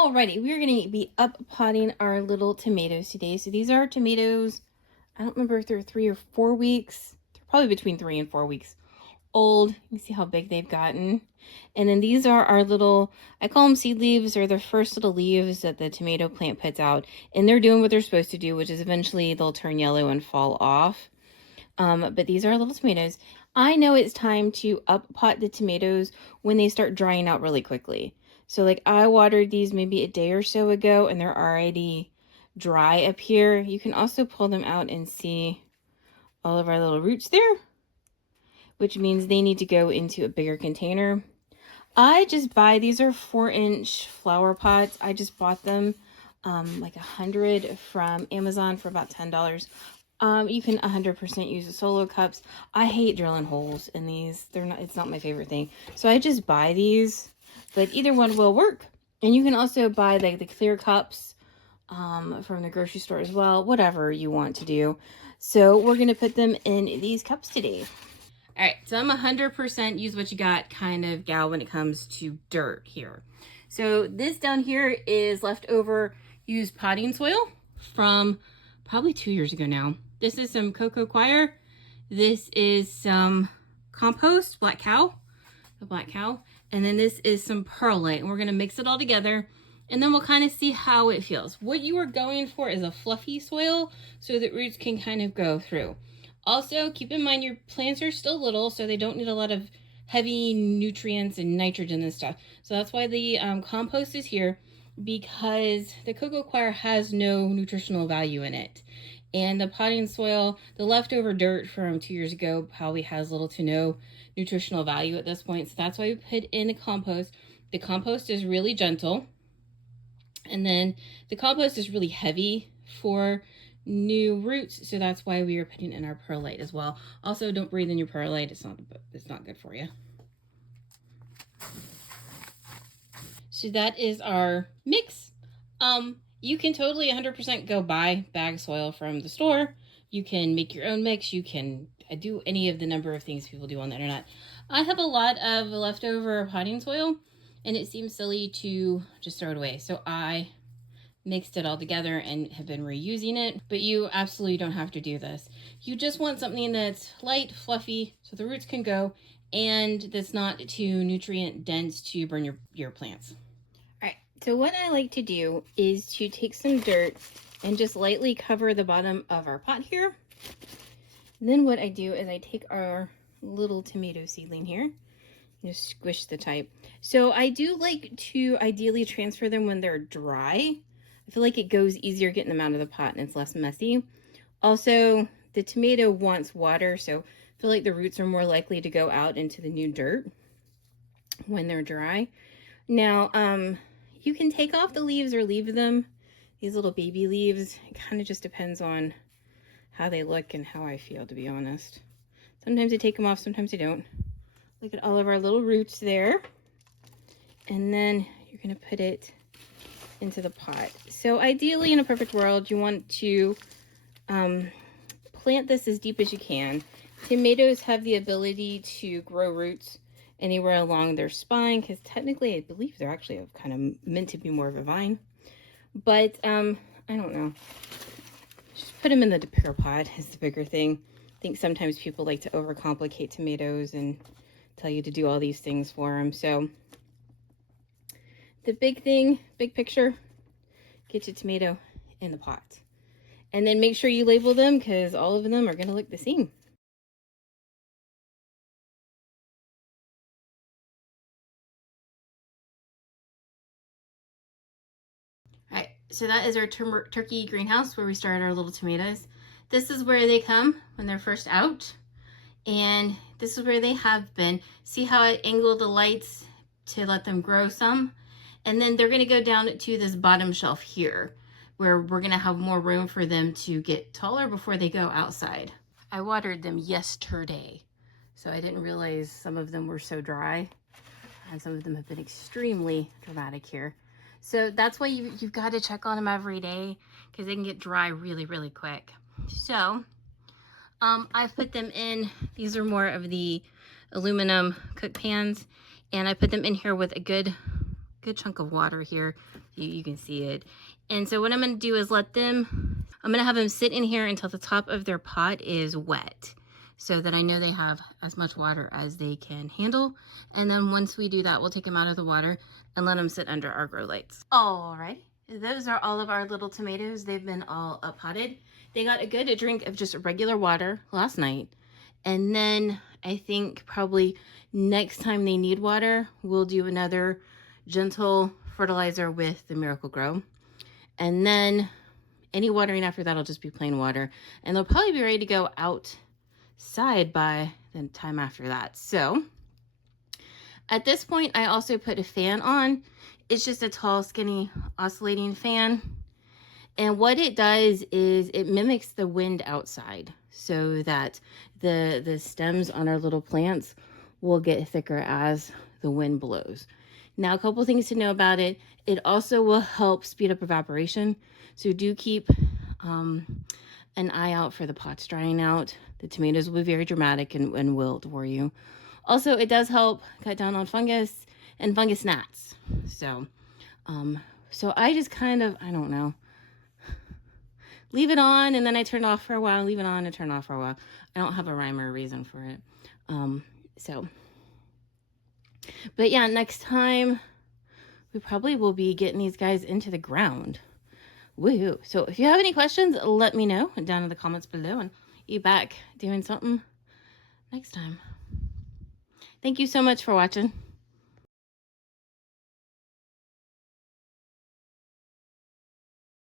Alrighty, we're going to be up potting our little tomatoes today. So these are tomatoes, I don't remember if they're 3 or 4 weeks. They're probably between 3 and 4 weeks old. You can see how big they've gotten. And then these are our little, I call them seed leaves, or the first little leaves that the tomato plant puts out. And they're doing what they're supposed to do, which is eventually they'll turn yellow and fall off. But these are our little tomatoes. I know it's time to up pot the tomatoes when they start drying out really quickly. So like I watered these maybe a day or so ago and they're already dry up here. You can also pull them out and see all of our little roots there, which means they need to go into a bigger container. I just buy, these are 4-inch flower pots. I just bought them like 100 from Amazon for about $10. You can 100% use the solo cups. I hate drilling holes in these. It's not my favorite thing. So I just buy these, but either one will work. And you can also buy like the clear cups from the grocery store as well, whatever you want to do. So we're going to put them in these cups today. All right, so I'm 100% use what you got kind of gal when it comes to dirt here. So this down here is leftover used potting soil from probably 2 years ago now. This is some Coco Coir. This is some compost, the black cow. And then this is some perlite. And we're gonna mix it all together and then we'll kind of see how it feels. What you are going for is a fluffy soil so that roots can kind of go through. Also, keep in mind your plants are still little, so they don't need a lot of heavy nutrients and nitrogen and stuff. So that's why the compost is here, because the Coco Coir has no nutritional value in it. And the potting soil, the leftover dirt from 2 years ago, probably has little to no nutritional value at this point. So that's why we put in the compost. The compost is really gentle. And then the compost is really heavy for new roots. So that's why we are putting in our perlite as well. Also, don't breathe in your perlite. It's not good for you. So that is our mix. You can totally 100% go buy bag soil from the store. You can make your own mix. You can do any of the number of things people do on the internet. I have a lot of leftover potting soil and it seems silly to just throw it away. So I mixed it all together and have been reusing it, but you absolutely don't have to do this. You just want something that's light, fluffy, so the roots can go, and that's not too nutrient dense to burn your plants. So what I like to do is to take some dirt and just lightly cover the bottom of our pot here. And then what I do is I take our little tomato seedling here, just squish the type. So I do like to ideally transfer them when they're dry. I feel like it goes easier getting them out of the pot and it's less messy. Also, the tomato wants water, so I feel like the roots are more likely to go out into the new dirt when they're dry. Now, you can take off the leaves or leave them, these little baby leaves. It kind of just depends on how they look and how I feel, to be honest. Sometimes I take them off, sometimes I don't. Look at all of our little roots there. And then you're going to put it into the pot. So ideally, in a perfect world, you want to plant this as deep as you can. Tomatoes have the ability to grow roots anywhere along their spine, because technically I believe they're actually kind of meant to be more of a vine, but I don't know, just put them in the bigger pot is the bigger thing. I think sometimes people like to overcomplicate tomatoes and tell you to do all these things for them. So the big thing, big picture, get your tomato in the pot and then make sure you label them, because all of them are going to look the same. So that is our turkey greenhouse where we started our little tomatoes. This is where they come when they're first out. And this is where they have been. See how I angled the lights to let them grow some? And then they're gonna go down to this bottom shelf here, where we're gonna have more room for them to get taller before they go outside. I watered them yesterday, so I didn't realize some of them were so dry. And some of them have been extremely dramatic here. So that's why you've got to check on them every day, because they can get dry really, really quick. So I've put them in, these are more of the aluminum cook pans, and I put them in here with a good chunk of water here You can see it. And so what I'm going to do is I'm going to have them sit in here until the top of their pot is wet, so that I know they have as much water as they can handle. And then once we do that, we'll take them out of the water and let them sit under our grow lights. All right, those are all of our little tomatoes. They've been all up potted. They got a good drink of just regular water last night. And then I think probably next time they need water, we'll do another gentle fertilizer with the Miracle-Gro. And then any watering after that will just be plain water. And they'll probably be ready to go outside by the time after that. So at this point, I also put a fan on. It's just a tall, skinny, oscillating fan. And what it does is it mimics the wind outside, so that the stems on our little plants will get thicker as the wind blows. Now, a couple things to know about it. It also will help speed up evaporation. So do keep an eye out for the pots drying out. The tomatoes will be very dramatic and wilt for you. Also, it does help cut down on fungus and fungus gnats. So I just kind of, I don't know, leave it on and then I turn it off for a while, leave it on and turn it off for a while. I don't have a rhyme or a reason for it. But yeah, next time we probably will be getting these guys into the ground. Woohoo. So if you have any questions, let me know down in the comments below, and be back doing something next time. Thank you so much for watching.